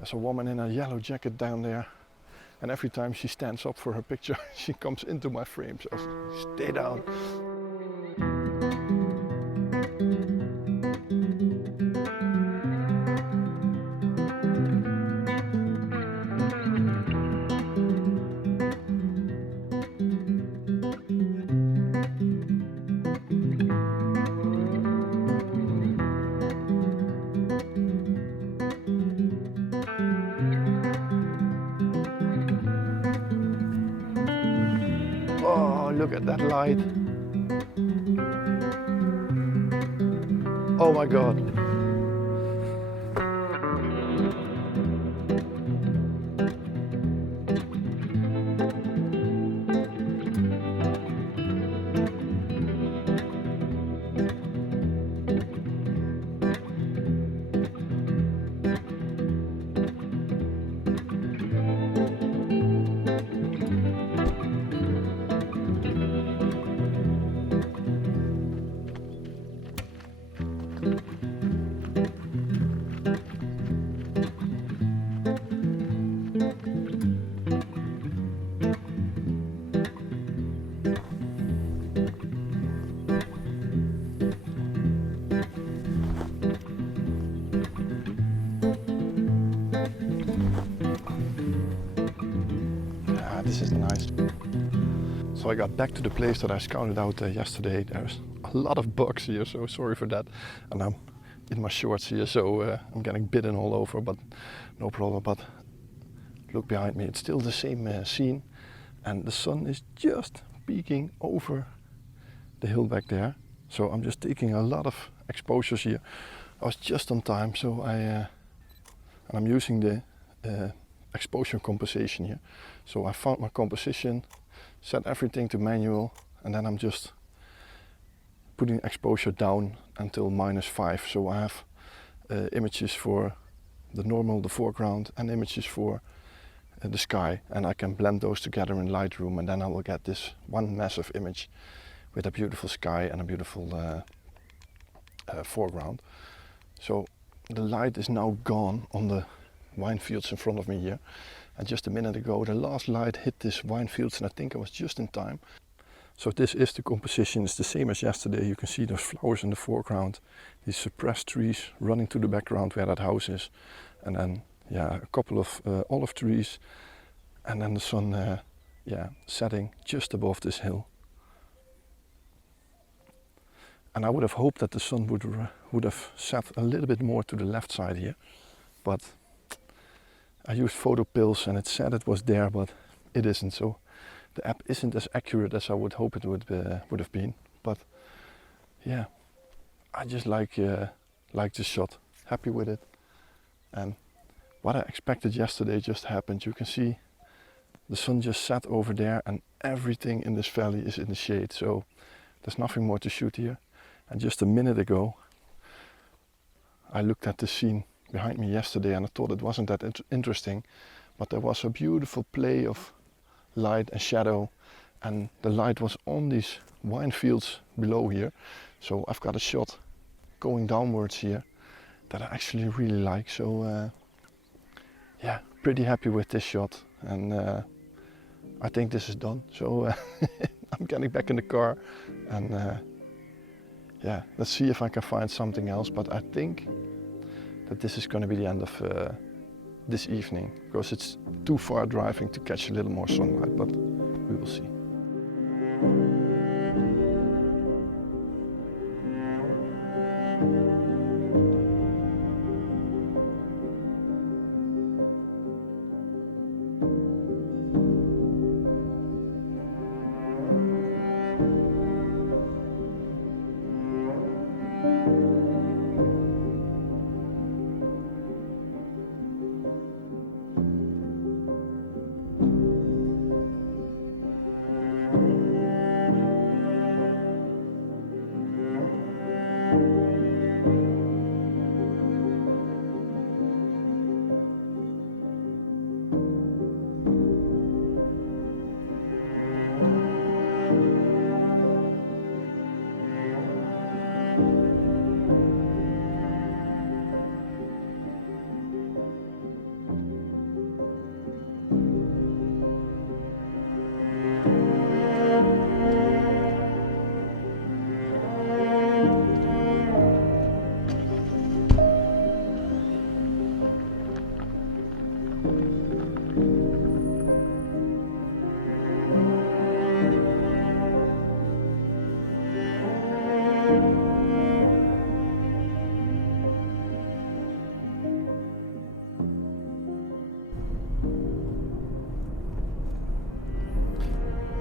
There's a woman in a yellow jacket down there, and every time she stands up for her picture, she comes into my frame, so stay down. Oh, look at that light. Oh my God. This is nice. So I got back to the place that I scouted out yesterday. There's a lot of bugs here, so sorry for that. And I'm in my shorts here, so I'm getting bitten all over, but no problem. But look behind me, it's still the same scene, and the sun is just peeking over the hill back there. So I'm just taking a lot of exposures here. I was just on time, so and I'm using the exposure composition here. So I found my composition, set everything to manual, and then I'm just putting exposure down until -5. So I have images for the normal, the foreground, and images for the sky, and I can blend those together in Lightroom, and then I will get this one massive image with a beautiful sky and a beautiful foreground. So the light is now gone on the wine fields in front of me here, and just a minute ago the last light hit this wine fields, and I think I was just in time. So this is the composition. It's the same as yesterday. You can see those flowers in the foreground, these suppressed trees running to the background where that house is, and then a couple of olive trees, and then the sun setting just above this hill. And I would have hoped that the sun would have set a little bit more to the left side here, but I used photo pills and it said it was there, but it isn't. So the app isn't as accurate as I would hope it would have been. But yeah, I just like this shot. Happy with it. And what I expected yesterday just happened. You can see the sun just set over there, and everything in this valley is in the shade. So there's nothing more to shoot here. And just a minute ago, I looked at the scene behind me yesterday, and I thought it wasn't that interesting, but there was a beautiful play of light and shadow, and the light was on these wine fields below here. So I've got a shot going downwards here that I actually really like. So yeah, pretty happy with this shot, and I think this is done. So I'm getting back in the car, and yeah, let's see if I can find something else, but I think that this is going to be the end of this evening, because it's too far driving to catch a little more sunlight, but we will see.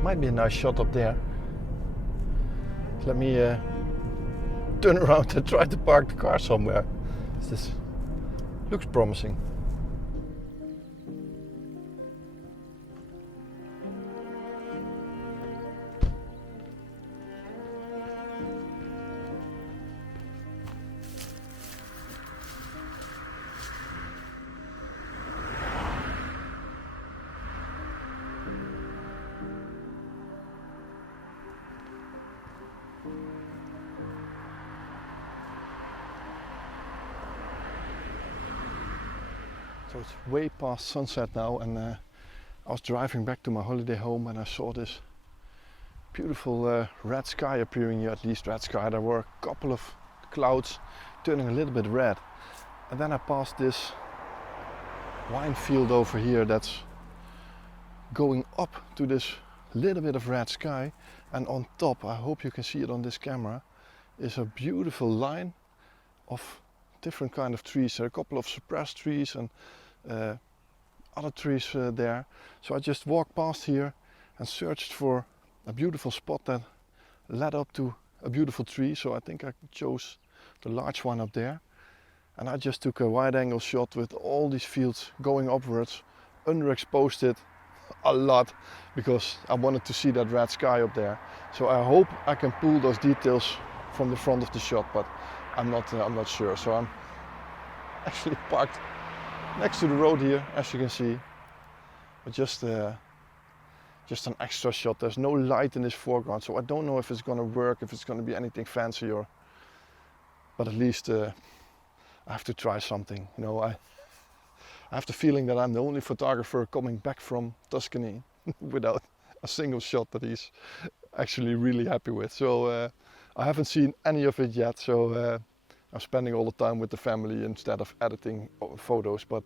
might be a nice shot up there. Let me turn around and try to park the car somewhere. This looks promising. So it's way past sunset now, and I was driving back to my holiday home and I saw this beautiful red sky appearing here, at least red sky. There were a couple of clouds turning a little bit red. And then I passed this wine field over here that's going up to this little bit of red sky, and on top, I hope you can see it on this camera, is a beautiful line of different kind of trees. There are a couple of cypress trees and other trees there. So I just walked past here and searched for a beautiful spot that led up to a beautiful tree. So I think I chose the large one up there. And I just took a wide angle shot with all these fields going upwards, underexposed it a lot because I wanted to see that red sky up there. So I hope I can pull those details from the front of the shot, but I'm not sure. So I'm actually parked next to the road here, as you can see, but just an extra shot. There's no light in this foreground, so I don't know if it's going to work, if it's going to be anything fancy, but at least I have to try something. You know, I have the feeling that I'm the only photographer coming back from Tuscany without a single shot that he's actually really happy with. So I haven't seen any of it yet, so I'm spending all the time with the family instead of editing photos, but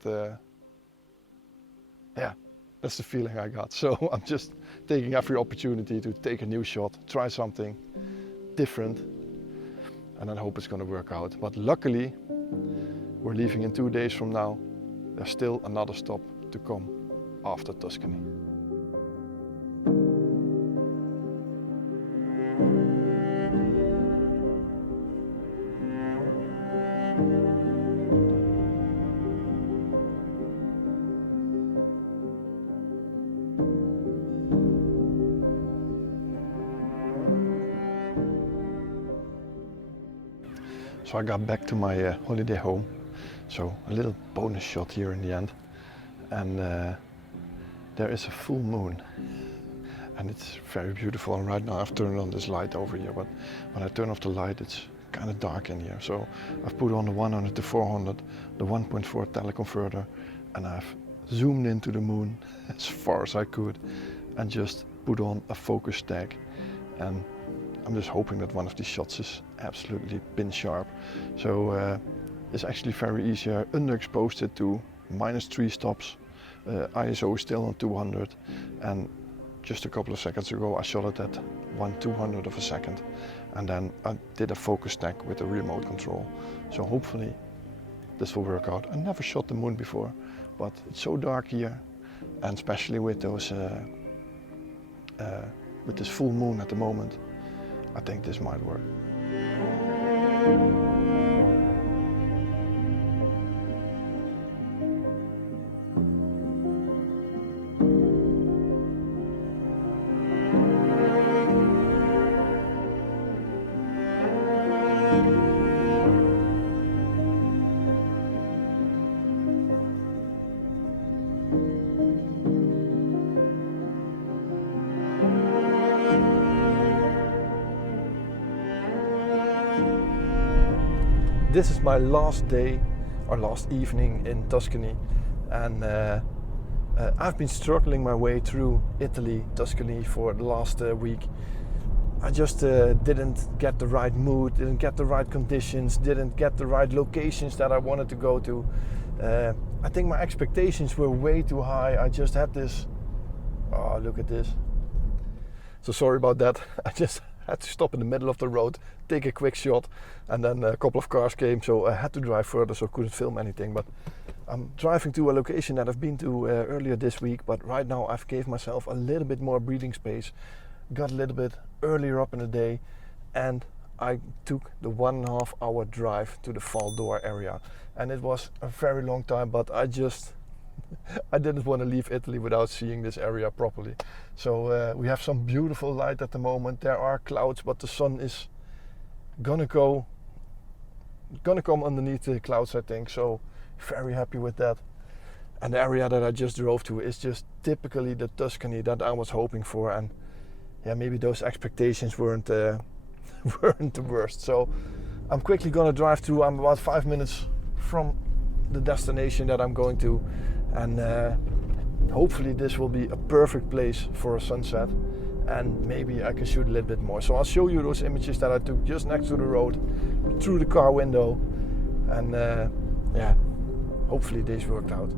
yeah, that's the feeling I got. So I'm just taking every opportunity to take a new shot, try something different, and then hope it's going to work out. But luckily, we're leaving in 2 days from now. There's still another stop to come after Tuscany. So I got back to my holiday home, so a little bonus shot here in the end, and there is a full moon and it's very beautiful. And right now I've turned on this light over here, but when I turn off the light it's kind of dark in here. So I've put on the 100 to 400, the 1.4 teleconverter, and I've zoomed into the moon as far as I could and just put on a focus tag, and I'm just hoping that one of these shots is absolutely pin sharp. So it's actually very easy. I underexposed it to -3 stops. ISO is still on 200, and just a couple of seconds ago I shot it at 1/200 of a second, and then I did a focus tag with a remote control. So hopefully this will work out. I never shot the moon before, but it's so dark here, and especially with those with this full moon at the moment, I think this might work. This is my last day or last evening in Tuscany, and I've been struggling my way through Italy, Tuscany for the last week. I just didn't get the right mood, didn't get the right conditions, didn't get the right locations that I wanted to go to. I think my expectations were way too high. I just had this, oh look at this. So sorry about that. I just had to stop in the middle of the road, take a quick shot, and then a couple of cars came, so I had to drive further, so I couldn't film anything. But I'm driving to a location that I've been to earlier this week, but right now I've gave myself a little bit more breathing space, got a little bit earlier up in the day, and I took the 1.5 hour drive to the Val d'Or area. And it was a very long time, but I didn't want to leave Italy without seeing this area properly. So we have some beautiful light at the moment. There are clouds, but the sun is gonna come underneath the clouds, I think. So very happy with that. And the area that I just drove to is just typically the Tuscany that I was hoping for. And yeah, maybe those expectations weren't the worst. So I'm quickly gonna drive through. I'm about 5 minutes from the destination that I'm going to, and hopefully this will be a perfect place for a sunset, and maybe I can shoot a little bit more. So I'll show you those images that I took just next to the road, through the car window, and yeah, hopefully this worked out.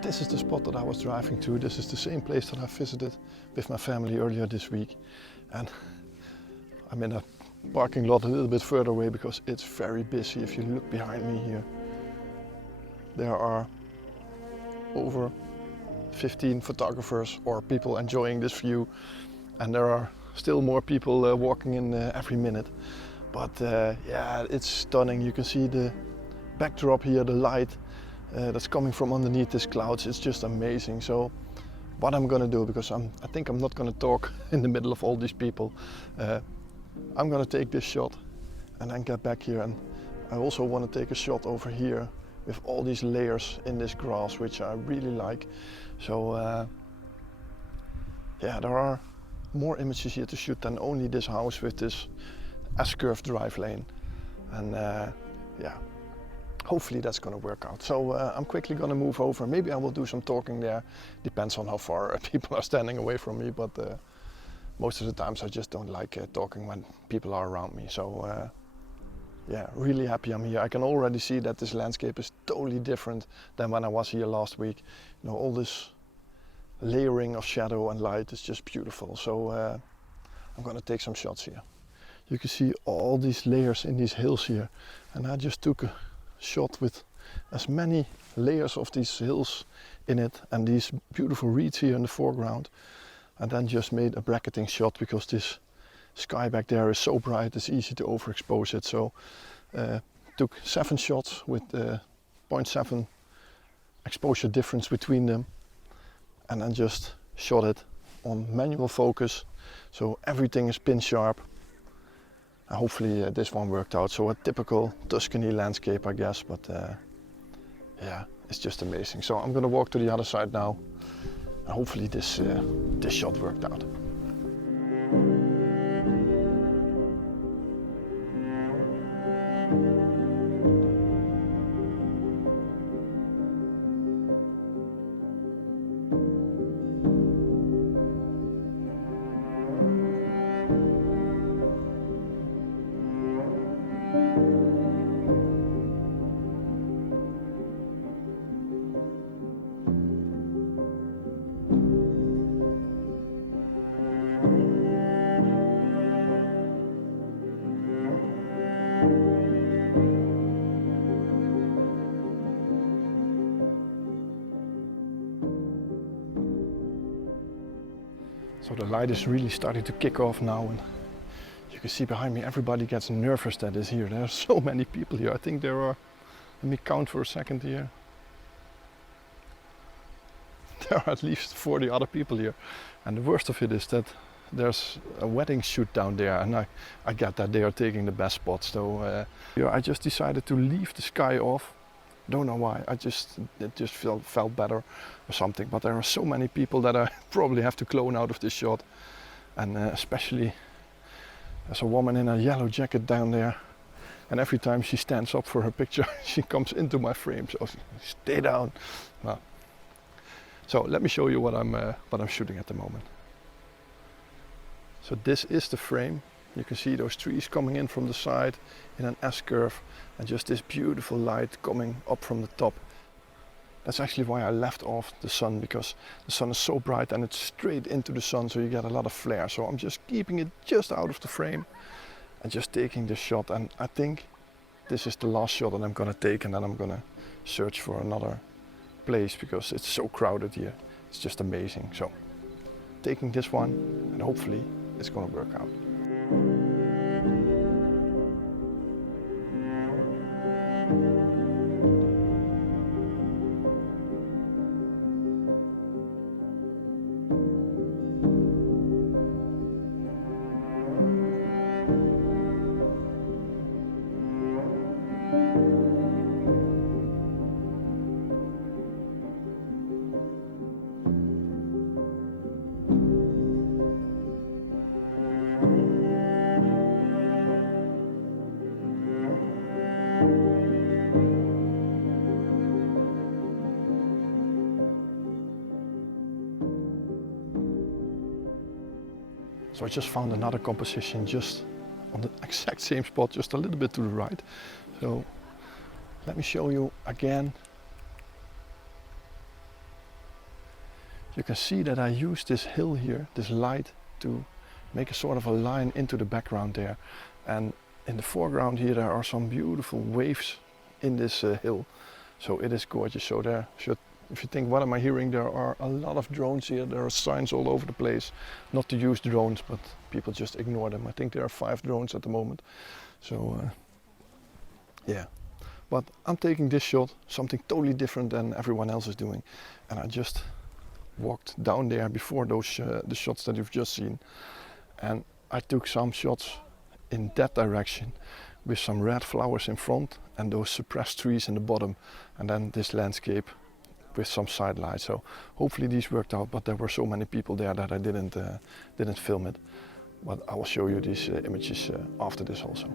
This is the spot that I was driving to. This is the same place that I visited with my family earlier this week. And I'm in a parking lot a little bit further away because it's very busy. If you look behind me here, there are over 15 photographers or people enjoying this view. And there are still more people walking in every minute. But yeah, it's stunning. You can see the backdrop here, the light. That's coming from underneath these clouds. It's just amazing. So what I'm gonna do, because I think I'm not gonna talk in the middle of all these people, I'm gonna take this shot and then get back here, and I also want to take a shot over here with all these layers in this grass, which I really like. So yeah, there are more images here to shoot than only this house with this S-curve drive lane, and yeah, hopefully that's going to work out. So I'm quickly going to move over. Maybe I will do some talking there. Depends on how far people are standing away from me. But most of the times I just don't like talking when people are around me. So yeah, really happy I'm here. I can already see that this landscape is totally different than when I was here last week. You know, all this layering of shadow and light is just beautiful. So I'm going to take some shots here. You can see all these layers in these hills here. And I just took a shot with as many layers of these hills in it and these beautiful reeds here in the foreground, and then just made a bracketing shot because this sky back there is so bright it's easy to overexpose it. So took 7 shots with 0.7 exposure difference between them, and then just shot it on manual focus, so everything is pin sharp. Hopefully this one worked out. So a typical Tuscany landscape, I guess, but yeah, it's just amazing. So I'm gonna walk to the other side now, and hopefully this shot worked out. So the light is really starting to kick off now, and you can see behind me everybody gets nervous that is here. There are so many people here. I think there are, let me count for a second here. There are at least 40 other people here. And the worst of it is that there's a wedding shoot down there, and I get that they are taking the best spots. So I just decided to leave the sky off. Don't know why. It just felt better or something. But there are so many people that I probably have to clone out of this shot, and especially there's a woman in a yellow jacket down there, and every time she stands up for her picture, she comes into my frame. So stay down. Well, so let me show you what I'm shooting at the moment. So this is the frame. You can see those trees coming in from the side in an S-curve, and just this beautiful light coming up from the top. That's actually why I left off the sun, because the sun is so bright and it's straight into the sun, so you get a lot of flare. So I'm just keeping it just out of the frame and just taking this shot. And I think this is the last shot that I'm gonna take, and then I'm gonna search for another place because it's so crowded here. It's just amazing. So taking this one, and hopefully it's gonna work out. So I just found another composition just on the exact same spot, just a little bit to the right. So let me show you again. You can see that I use this hill here, this light, to make a sort of a line into the background there. And in the foreground here there are some beautiful waves in this hill. So it is gorgeous. So there should, if you think what am I hearing, there are a lot of drones here. There are signs all over the place not to use drones, but people just ignore them. I think there are 5 drones at the moment. So yeah, but I'm taking this shot, something totally different than everyone else is doing. And I just walked down there before those the shots that you've just seen, and I took some shots in that direction with some red flowers in front and those suppressed trees in the bottom, and then this landscape with some side lights. So hopefully these worked out, but there were so many people there that I didn't film it. But I will show you these images after this also.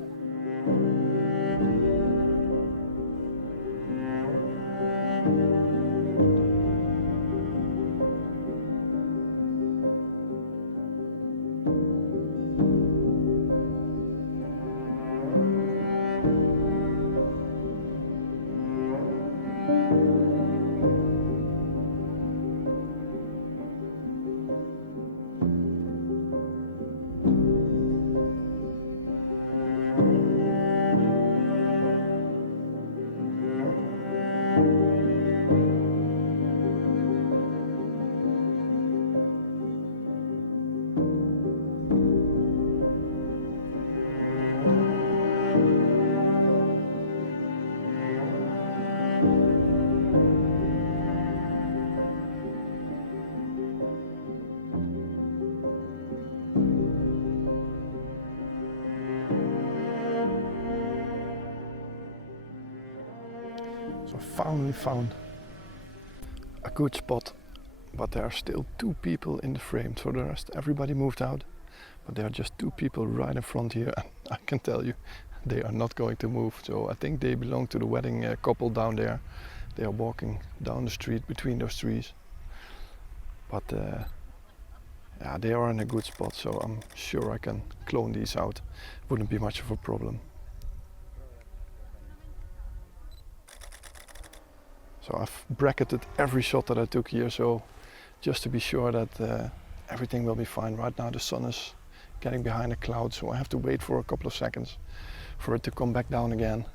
So I finally found a good spot, but there are still 2 people in the frame. So the rest, everybody moved out, but there are just 2 people right in front here, and I can tell you they are not going to move. So I think they belong to the wedding couple down there. They are walking down the street between those trees, but yeah, they are in a good spot, so I'm sure I can clone these out. Wouldn't be much of a problem. So I've bracketed every shot that I took here, so just to be sure that everything will be fine. Right now the sun is getting behind a cloud, so I have to wait for a couple of seconds for it to come back down again.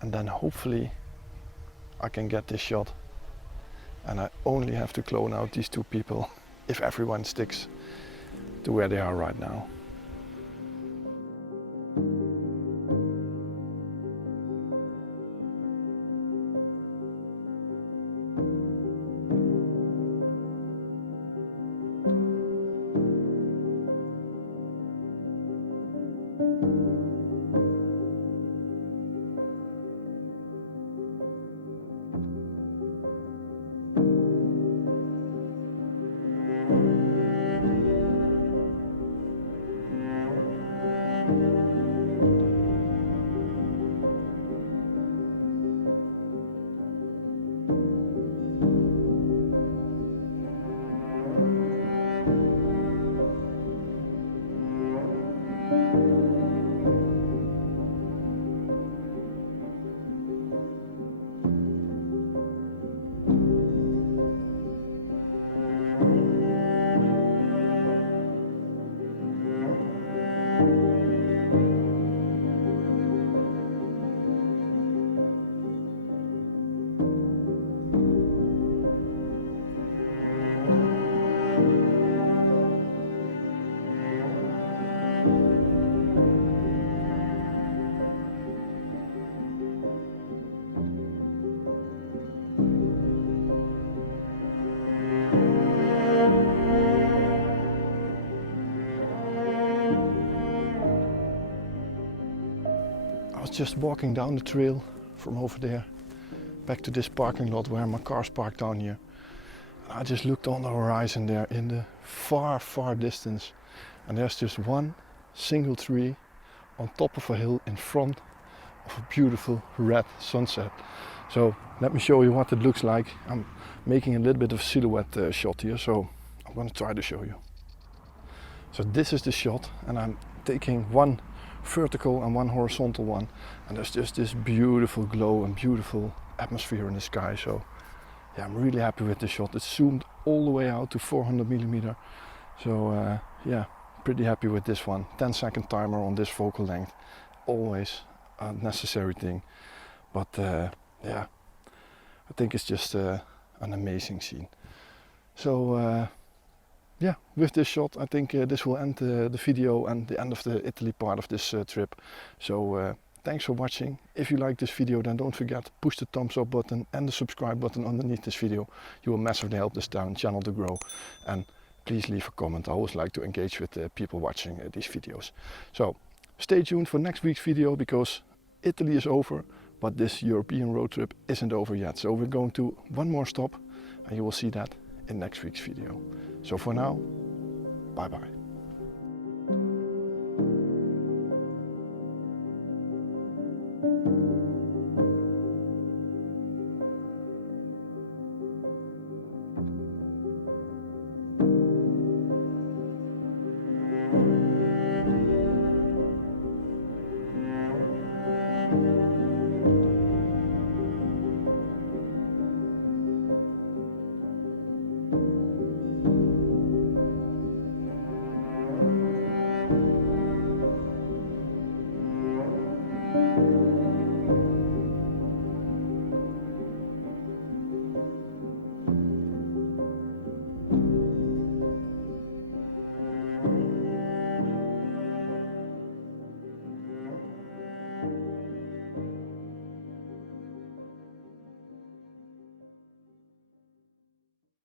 And then hopefully I can get this shot. And I only have to clone out these 2 people if everyone sticks to where they are right now. I was just walking down the trail from over there back to this parking lot where my car's parked down here. And I just looked on the horizon there in the far, far distance, and there's just one single tree on top of a hill in front of a beautiful red sunset. So let me show you what it looks like. I'm making a little bit of silhouette shot here, so I'm going to try to show you. So this is the shot, and I'm taking one vertical and one horizontal one, and there's just this beautiful glow and beautiful atmosphere in the sky. So yeah, I'm really happy with this shot. It's zoomed all the way out to 400mm. So yeah, pretty happy with this one. 10-second timer on this focal length, always a necessary thing. But yeah, I think it's just an amazing scene. So yeah, with this shot I think this will end the video and the end of the Italy part of this trip. So thanks for watching. If you like this video, then don't forget, push the thumbs up button and the subscribe button underneath this video. You will massively help this channel to grow. And please leave a comment. I always like to engage with the people watching these videos. So stay tuned for next week's video, because Italy is over, but this European road trip isn't over yet. So we're going to one more stop, and you will see that in next week's video. So for now, bye bye.